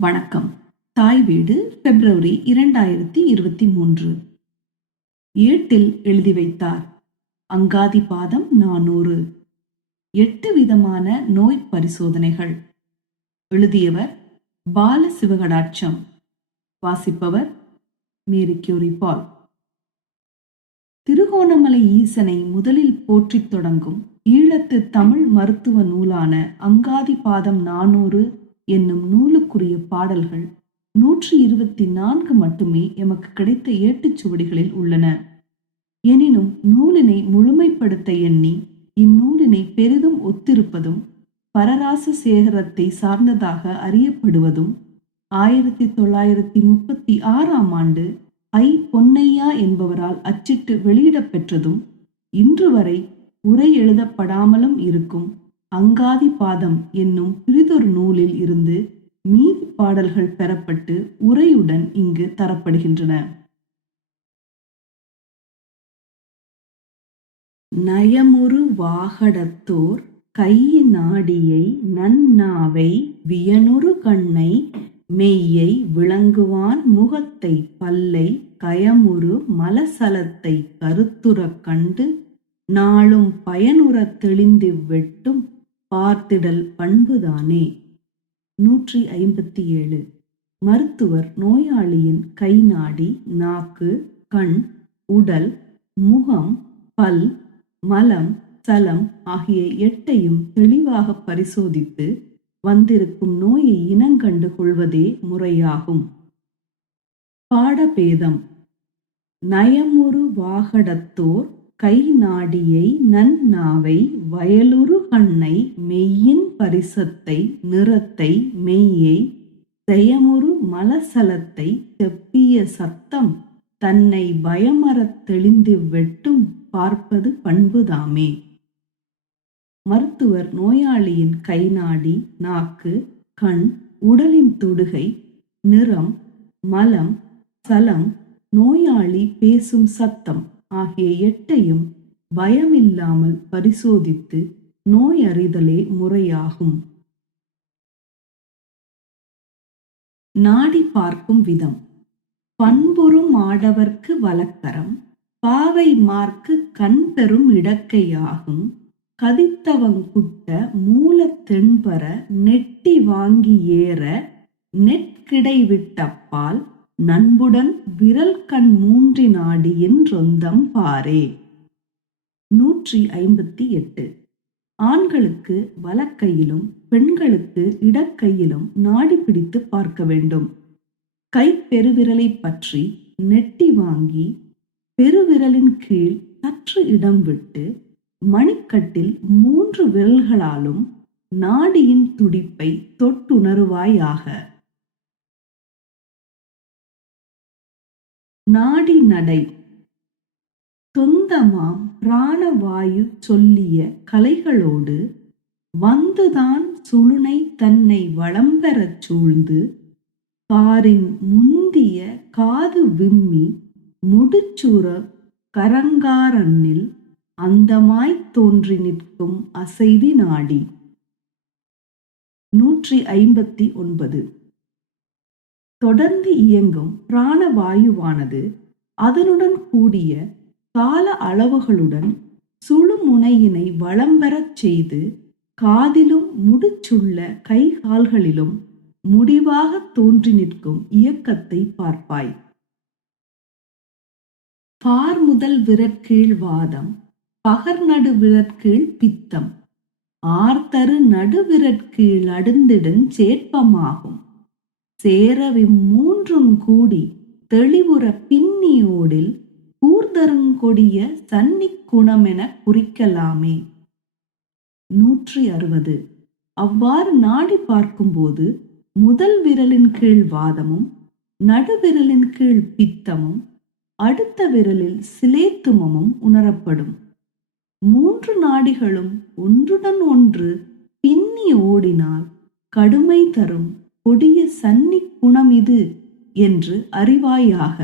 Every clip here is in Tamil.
வணக்கம். தாய் வீடு பிப்ரவரி இரண்டாயிரத்தி இருபத்தி மூன்று. ஏட்டில் எழுதி வைத்தார். அங்காதி பாதம் நானூறு. எட்டு விதமான நோய் பரிசோதனைகள். எழுதியவர் பால சிவகடாட்சம் வாசிப்பவர் மேரி கியூரி பால். திருகோணமலை ஈசனை முதலில் போற்றித் தொடங்கும் ஈழத்து தமிழ் மருத்துவ நூலான அங்காதி பாதம் நானூறு என்னும் நூலுக்குரிய பாடல்கள் நூற்றி இருபத்தி நான்கு மட்டுமே எமக்கு கிடைத்த ஏட்டுச் சுவடிகளில் உள்ளன. எனினும் நூலினை முழுமைப்படுத்த எண்ணி இந்நூலினை பெரிதும் ஒத்திருப்பதும் பரராச சேகரத்தை சார்ந்ததாக அறியப்படுவதும் ஆயிரத்தி தொள்ளாயிரத்தி முப்பத்தி ஆறாம் ஆண்டு ஐ. பொன்னையா என்பவரால் அச்சிட்டு வெளியிடப்பெற்றதும் இன்று வரை உரை எழுதப்படாமலும் இருக்கும். அங்காதி பாதம் என்னும் பிரிதொரு நூலில் இருந்து மீதி பாடல்கள் பெறப்பட்டு உரையுடன் இங்கு தரப்படுகின்றன. நயமுரு வாகடத்தோர் கையினாடியை நன்னாவை வியனுறு கண்ணை மெய்யை விளங்குவான் முகத்தை பல்லை கயமுரு மலசலத்தை கருத்துறக் கண்டு நாளும் பயனுறத் தெளிந்து வெட்டும் பார்த்திடல் பண்புதானே? நூற்றி ஐம்பத்தி ஏழு மருத்துவர் நோயாளியின் கை நாடி நாக்கு கண் உடல் முகம் பல் மலம் சலம் ஆகிய எட்டையும் தெளிவாக பரிசோதித்து வந்திருக்கும் நோயை இனங்கண்டு கொள்வதே முறையாகும். பாடபேதம். நயமுரு வாகடத்தோர் கை நாடியை நன்னாவை வயலுரு கண்ணை மெய்யின் பரிசத்தை நிறத்தை மெய்யை செயமுறு மலசலத்தை செப்பிய சத்தம் தன்னை பயமறத் தெளிந்து வெட்டும் பார்ப்பது பண்புதாமே. மருத்துவர் நோயாளியின் கைநாடி நாக்கு கண் உடலின் தொடுகை நிறம் மலம் சலம் நோயாளி பேசும் சத்தம் ஆகிய எட்டையும் பயமில்லாமல் பரிசோதித்து நோய் அறிதலே முறையாகும். நாடி பார்க்கும் விதம். பண்புறும் ஆடவர்க்கு வழக்கரம் பாவை மார்க்கு கண் பெறும் இடக்கையாகும். கதித்தவங்குட்ட மூல தென்பர நெட்டி வாங்கி ஏற நெற்கிடை விட்டப்பால் நண்புடன் விரல் கண் மூன்றி நாடியின் ரொந்தம் பாரே. நூற்றி ஐம்பத்தி எட்டு. ஆண்களுக்கு வலக்கையிலும் பெண்களுக்கு இடக்கையிலும் நாடி பிடித்து பார்க்க வேண்டும். கை பெருவிரலை பற்றி நெட்டி வாங்கி பெருவிரலின் கீழ் சற்று இடம் விட்டு மணிக்கட்டில் மூன்று விரல்களாலும் நாடியின் துடிப்பை தொட்டுணருவாயாக. நாடி நடை தொந்தமாம் பிராணவாயு சொல்லிய கலைகளோடு வந்துதான் சுளுனை தன்னை வளம்பெறச் சூழ்ந்து காரின் முந்திய காது விம்மி முடிச்சுர கரங்காரண்ணில் அந்தமாய்த் தோன்றி நிற்கும் அசைவி நாடி. நூற்றி ஐம்பத்தி ஒன்பது. தொடர்ந்து இயங்கும் பிராணவாயுவானது அதனுடன் கூடிய கால அளவுகளுடன் சுழுமுனையினை வளம்பெறச் செய்து காதிலும் முடிச்சுள்ள கை கால்களிலும் முடிவாக தோன்றி நிற்கும் இயக்கத்தை பார்ப்பாய். பார் முதல் விரற்கீழ் வாதம் பகர் நடு விரற்கீழ் பித்தம் ஆர்த்தரு நடுவிரற்கீழ் அடுந்திடும் சேட்பமாகும். சேரவிம் மூன்றும் கூடி தெளிவுற பின்னியோடில் கூர்தருங்கொடிய சன்னிக் குணமென குறிக்கலாமே. நூற்றி அறுபது அவ்வாறு நாடி பார்க்கும்போது முதல் விரலின் கீழ் வாதமும் நடுவிரலின் கீழ் பித்தமும் அடுத்த விரலில் சிலேத்துமமும் உணரப்படும். மூன்று நாடிகளும் ஒன்றுடன் ஒன்று பின்னி ஓடினால் கடுமை தரும் கொடிய சன்னி குணம் இது என்று அறிவாயாக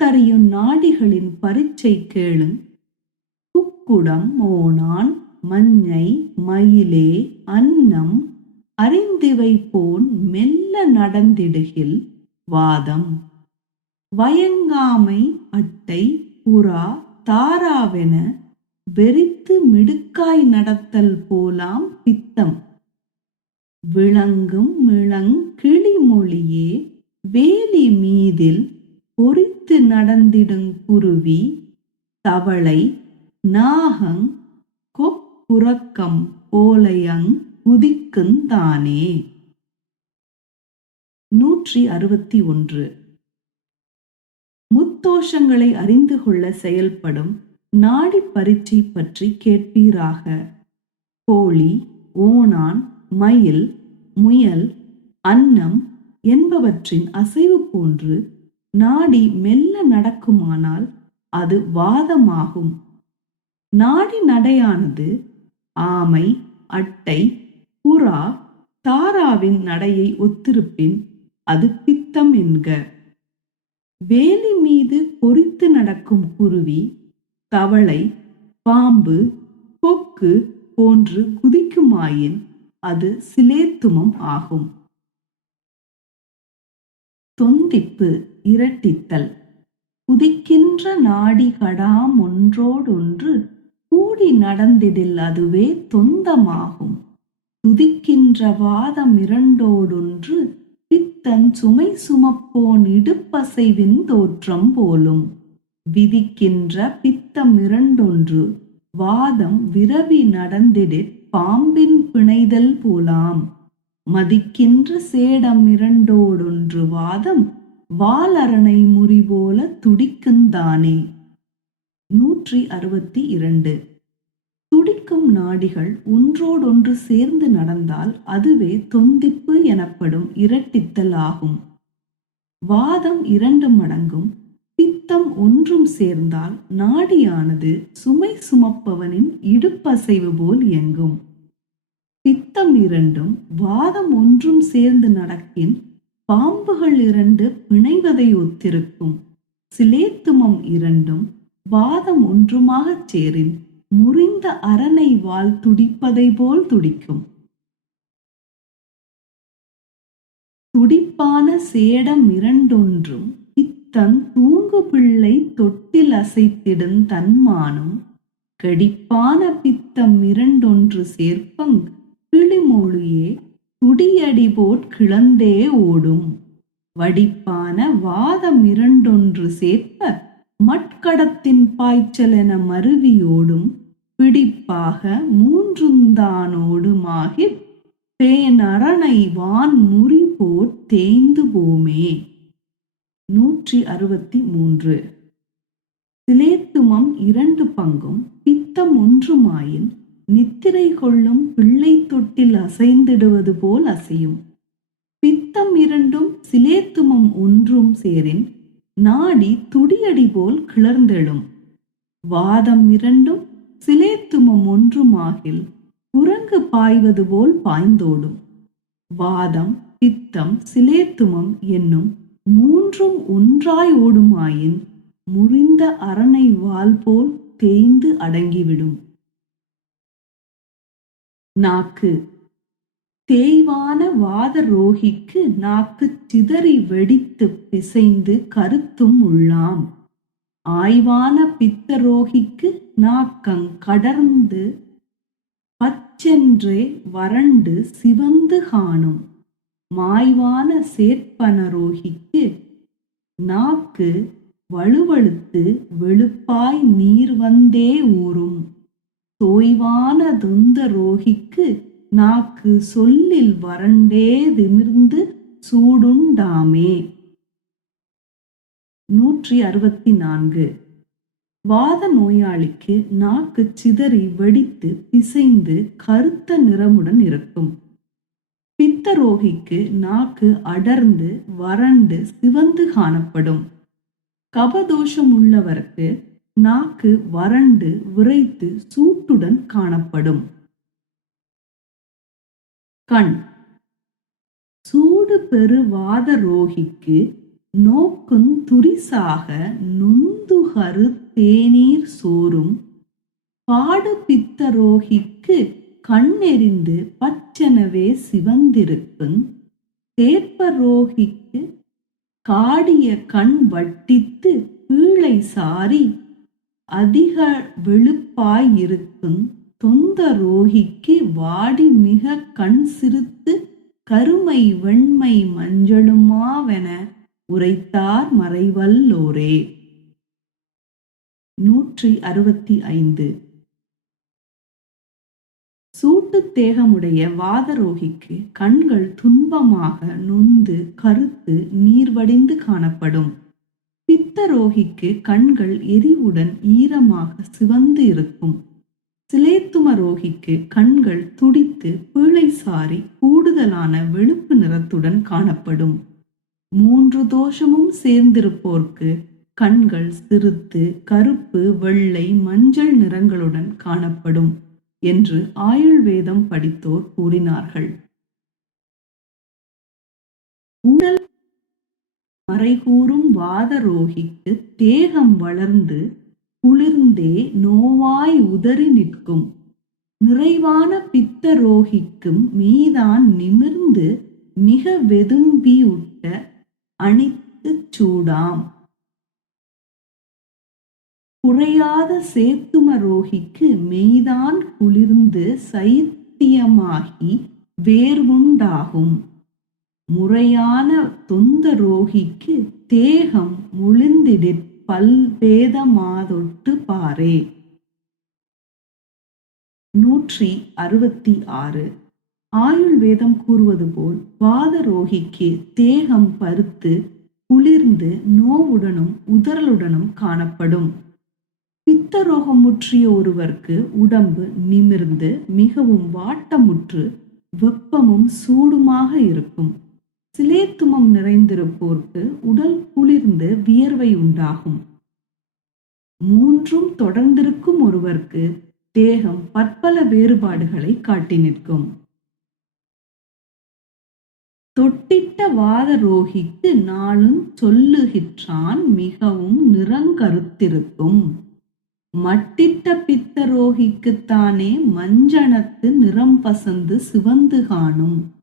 குறித்தறியும் நாடிகளின் பரீட்சை கேளும் குக்குடம் ஓணான் மஞ்சை மயிலே அன்னம் அறிந்திவை போன் மெல்ல நடந்திடுகில் வாதம். வயங்காமை அட்டை புறா தாராவென வெறித்து மிடுக்காய் நடத்தல் போலாம் பித்தம். விளங்கும் மிளங் கிளிமொழியே வேலி மீதில் பொறித்து நடந்திடுங் குருவி தவளை நாகங் கொப்புறக்கம் போலையங் குதிக்குந்தானே நூற்றி அறுபத்தி ஒன்று. முத்தோஷங்களை அறிந்து கொள்ள செயல்படும் நாடி பரீட்சை பற்றி கேட்பீராக. கோழி ஓணான் மயில் முயல் அன்னம் என்பவற்றின் அசைவு போன்று நாடி மெல்ல நடக்குமானால் அது வாதமாகும். நாடி நடையானது ஆமை அட்டை புறா தாராவின் நடையை ஒத்திருப்பின் அது பித்தம் என்க. வேலி மீது பொறித்து நடக்கும் குருவி தவளை பாம்பு கொக்கு போன்று குதிக்குமாயின் அது சிலேத்துமம் ஆகும். தொந்திப்பு. இரட்டித்தல். குதிக்கின்ற நாடிகடாம் ஒன்றோடொன்று கூடி நடந்திடில் அதுவே தொந்தமாகும். துதிக்கின்ற வாதம் இரண்டோடொன்று பித்தன் சுமை சுமப்போன் இடுப்பசைவின் தோற்றம் போலும். விதிக்கின்ற பித்தம் இரண்டொன்று வாதம் விரவி நடந்திடிற் பாம்பின் பிணைதல் போலாம். மதிக்கின்ற சேடம் இரண்டோடொன்று வாதம் வாலரணை முறி போல துடிக்குந்தானே நூற்றி அறுபத்தி இரண்டு. துடிக்கும் நாடிகள் ஒன்றோடொன்று சேர்ந்து நடந்தால் அதுவே தொந்திப்பு எனப்படும் இரட்டித்தல் ஆகும். வாதம் இரண்டு மடங்கும் பித்தம் ஒன்றும் சேர்ந்தால் நாடியானது சுமை சுமப்பவனின் இடுப்பசைவு போல் இயங்கும். பித்தம் இரண்டும் வாதம் ஒன்றும் சேர்ந்து நடக்கின் பாம்புகள் இரண்டு பிணைவதை ஒத்திருக்கும். சிலேத்துமம் இரண்டும் வாதம் ஒன்றுமாகச் சேரின் முறிந்த அரணை வால் துடிப்பதை போல் துடிக்கும். துடிப்பான சேடம் இரண்டொன்றும் பித்தன் தூங்கு பிள்ளை தொட்டில் அசைத்திடும் தன்மானும் கடிப்பான பித்தம் இரண்டொன்று சேர்ப்பங் கிளிமொழியே துடியடி போட் கிளந்தே ஓடும். வடிப்பான வாதம் இரண்டொன்று சேர்ப்ப மட்கடத்தின் பாய்ச்சல் என மருவியோடும் பிடிப்பாக மூன்றுந்தானோடுமாகி பேனரணை வான் முறி போர் தேய்ந்து போமே. நூற்றி அறுபத்தி மூன்று. சிலேத்துமம் இரண்டு பங்கும் பித்தம் ஒன்றுமாயின் நித்திரை கொள்ளும் பிள்ளை தொட்டில் அசைந்திடுவது போல் அசையும். பித்தம் இரண்டும் சிலேத்துமம் ஒன்றும் சேரின் நாடி துடியடி போல் கிளர்ந்தெழும். வாதம் இரண்டும் சிலேத்துமம் ஒன்றுமாகில் குரங்கு பாய்வது போல் பாய்ந்தோடும். வாதம் பித்தம் சிலேத்துமம் என்னும் மூன்றும் ஒன்றாய் ஓடுமாயின் முறிந்த அரணை வால் போல் தேய்ந்து அடங்கிவிடும். நாக்கு. தேய்வான வாத ரோகிக்கு நாக்கு சிதறி வெடித்து பிசைந்து கருத்தும் உள்ளாம். ஆய்வான பித்த ரோகிக்கு நாக்கங் கடர்ந்து பச்சென்றே வறண்டு சிவந்து காணும். மாய்வான சேர்ப்பனரோகிக்கு நாக்கு வலுவழுத்து வெளுப்பாய் நீர் வந்தே ஊறும். தோய்வான துந்த ரோகிக்கு நாக்கு சொல்லில் வறண்டே திமிர்ந்து சூடுண்டாமே. நூற்றி அறுபத்தி நான்கு. வாத நோயாளிக்கு நாக்கு சிதறி வெடித்து பிசைந்து கருத்த நிறமுடன் இருக்கும். பித்த ரோகிக்கு நாக்கு அடர்ந்து வறண்டு சிவந்து காணப்படும். கபதோஷம் உள்ளவருக்கு நாக்கு வறண்டு விரைத்து சூட்டுடன் காணப்படும். கண். சூடு பெருவாத ரோகிக்கு நோக்குந் துரிசாக நுந்துகரு தேநீர் சோறும். பாடு பித்த ரோகிக்கு கண்ணெறிந்து பச்செனவே சிவந்திருக்கும். தேற்பரோகிக்கு காடிய கண் வட்டித்து பீழை சாரி அதிக வெளுப்பாயிருக்கும் தொந்த ரோகிக்கு வாடி மிக கண் சிறுத்து கருமை வெண்மை மஞ்சளுமாவென உரைத்தார் மறைவல்லோரே. நூற்றி அறுபத்தி ஐந்து சூட்டுத் தேகமுடைய வாதரோகிக்கு கண்கள் துன்பமாக நொந்து கருத்து நீர் வடிந்து காணப்படும். பித்தரோகிக்கு கண்கள் எரிவுடன் ஈரமாக சிவந்து இருக்கும். சிலேத்தும ரோகிக்கு கண்கள் துடித்து பீழை சாரி கூடுதலான வெளுப்பு நிறத்துடன் காணப்படும். மூன்று தோஷமும் சேர்ந்திருப்போர்க்கு கண்கள் சிறுத்து கருப்பு வெள்ளை மஞ்சள் நிறங்களுடன் காணப்படும் என்று ஆயுள்வேதம் படித்தோர் கூறினார்கள். ஊழல் மறைகூறும் வாதரோகிக்கு தேகம் வளர்ந்து குளிர்ந்தே நோவாய் உதறி நிற்கும். நிறைவான பித்தரோகிக்கும் மீதான் நிமிர்ந்து மிக வெதும்பியுட்ட அணித்துச் சூடாம். குறையாத சேத்தும ரோகிக்கு மெய்தான் குளிர்ந்து சைத்தியமாகி வேர்வுண்டாகும். முறையான தொந்த ரோகிக்கு தேகம் முழுந்திடிற் பல்வேதமாதொட்டு பாரே. நூற்றி அறுபத்தி ஆறு. ஆயுள் வேதம் கூறுவது போல் வாதரோகிக்கு தேகம் பருத்து குளிர்ந்து நோவுடனும் உதறலுடனும் காணப்படும். பித்தரோகம் முற்றிய ஒருவருக்கு உடம்பு நிமிர்ந்து மிகவும் வாட்டமுற்று வெப்பமும் சூடுமாக இருக்கும். சிலேத்துமம் நிறைந்திருப்போர்க்கு உடல் குளிர்ந்து வியர்வை உண்டாகும். மூன்றும் தொடர்ந்திருக்கும் ஒருவருக்கு தேகம் பற்பல வேறுபாடுகளை காட்டி நிற்கும். தொட்டிட்ட வாத ரோகிக்கு நாளும் சொல்லுகிற்றான் மிகவும் நிறங்கருத்திருக்கும். மட்டிட்ட பித்தரோகிக்குத்தானே மஞ்சனத்து நிறம் பசந்து சிவந்து காணும்.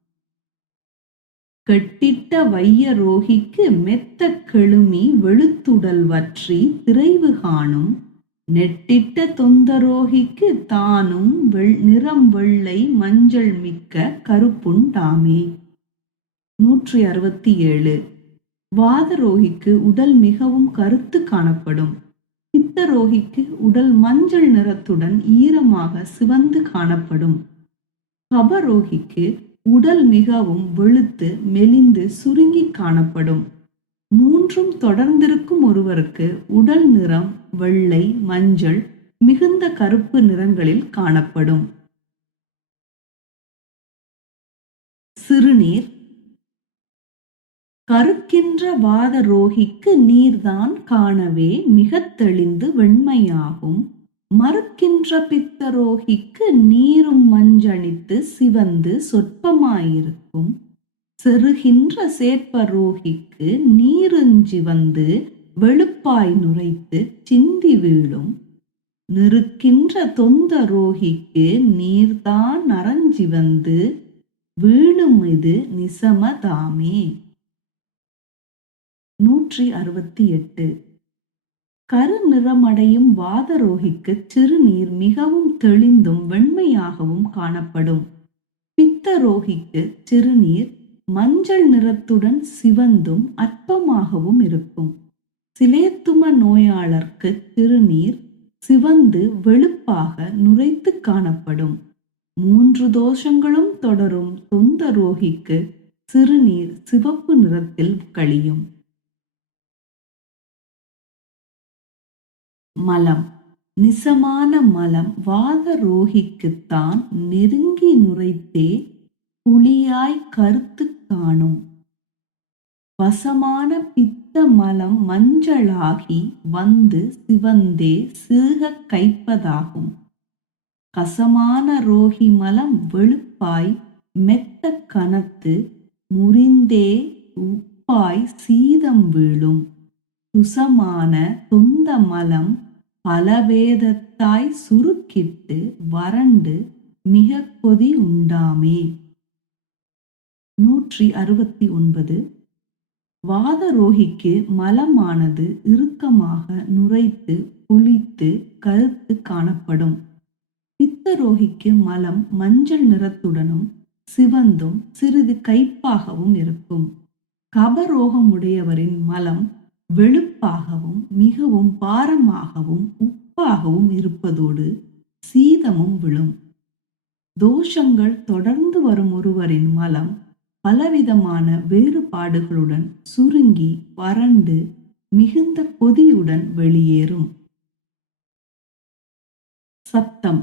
கெட்டிட்ட வைய ரோகிக்கு மெத்த கெழுமி வெளுத்துடல் வற்றி திரைவு காணும். நெட்டிட்ட தொந்தரோகிக்கு தானும் வெள் நிறம் வெள்ளை மஞ்சள் மிக்க கருப்புண்டாமே நூற்றி அறுபத்தி ஏழு. வாதரோகிக்கு உடல் மிகவும் கருத்து காணப்படும். பித்தரோகிக்கு உடல் மஞ்சள் நிறத்துடன் ஈரமாக சிவந்து காணப்படும். கபரோகிக்கு உடல் மிகவும் வெளுத்து மெலிந்து சுருங்கி காணப்படும். மூன்றும் தொடர்ந்திருக்கும் ஒருவருக்கு உடல் நிறம் வெள்ளை மஞ்சள் மிகுந்த கருப்பு நிறங்களில் காணப்படும். சிறுநீர். கருக்கின்ற வாத ரோகிக்கு நீர்தான் காணவே மிக தெளிந்து வெண்மையாகும். மறுக்கின்ற பித்தரோகிக்கு நீரும் மஞ்சணித்து சிவந்து சொற்பமாயிருக்கும். செருகின்ற சேர்ப்பரோகிக்கு நீருஞ்சி வந்து வெளுப்பாய் நுரைத்து சிந்தி வீழும். நெருக்கின்ற தொந்த ரோகிக்கு நீர்தான் அரஞ்சி வந்து வீழும் இது நிசமதாமே. நூற்றி அறுபத்தி எட்டு. கருநிறமடையும் வாதரோகிக்கு சிறுநீர் மிகவும் தெளிந்தும் வெண்மையாகவும் காணப்படும். பித்தரோகிக்கு சிறுநீர் மஞ்சள் நிறத்துடன் சிவந்தும் அற்பமாகவும் இருக்கும். சிலேத்தும நோயாளர்க்கு சிறுநீர் சிவந்து வெளுப்பாக நுரைத்து காணப்படும். மூன்று தோஷங்களும் தொடரும் தொந்த ரோகிக்கு சிறுநீர் சிவப்பு நிறத்தில் கழியும். மலம். நிசமான மலம் வாத ரோகிக்குத்தான் நெருங்கி நுரைத்தே புளியாய் கருத்து காணும். வசமான பித்த மலம் மஞ்சளாகி வந்து சிவந்தே சிறுக கைப்பதாகும். கசமான ரோகி மலம் வெளுப்பாய் மெத்த கனத்து முறிந்தே உப்பாய் சீதம் வீழும். துசமான தொந்த மலம் பலவேதத்தாய் சுருக்கிட்டு வறண்டு மிக பொதி உண்டாமே. நூற்றி அறுபத்தி ஒன்பது வாதரோகிக்கு மலமானது இறுக்கமாக நுரைத்து புளித்து கருத்து காணப்படும். பித்தரோகிக்கு மலம் மஞ்சள் நிறத்துடனும் சிவந்தும் சிறிது கைப்பாகவும் இருக்கும். கபரோகமுடையவரின் மலம் வெளுப்பாகவும் மிகவும் பாரமாகவும் உப்பாகவும் இருப்பதோடு சீதமும் விழும். தோஷங்கள் தொடர்ந்து வரும் ஒருவரின் மலம் பலவிதமான வேறுபாடுகளுடன் சுருங்கி வறண்டு மிகுந்த கொதியுடன் வெளியேறும். சத்தம்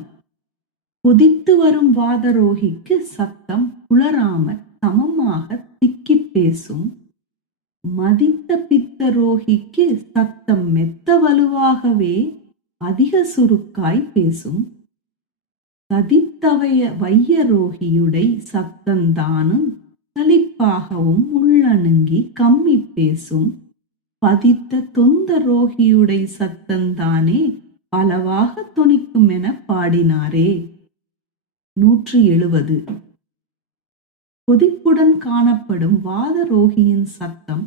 கொதித்து வரும் வாதரோகிக்கு சத்தம் புலராம சமமாக திக்கி பேசும். மதித்த பித்தரோகிக்கு சத்தம் மெத்த வலுவாகவே அதிக சுருக்காய் பேசும். சதித்தவைய வையரோகியுடை சத்தந்தானும் சலிப்பாகவும் உள்ளணுங்கி கம்மி பேசும். பதித்த தொந்த ரோகியுடை சத்தந்தானே பலவாக துணிக்கும் என பாடினாரே. நூற்றி எழுபது கொதிப்புடன் காணப்படும் வாதரோகியின் சத்தம்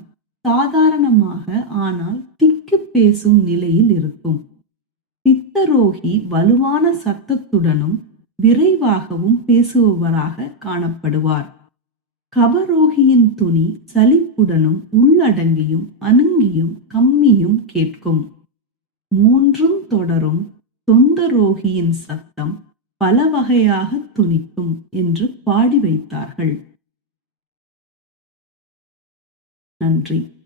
சாதாரணமாக ஆனால் திக்கு பேசும் நிலையில் இருக்கும். பித்தரோகி வலுவான சத்தத்துடனும் விரைவாகவும் பேசுபவராக காணப்படுவார். கபரோகியின் துணி சலிப்புடனும் உள்ளடங்கியும் அணுங்கியும் கம்மியும் கேட்கும். மூன்றும் தொடரும் தொந்தரோகியின் சத்தம் பல வகையாக துணிக்கும் என்று பாடி வைத்தார்கள். நன்றி.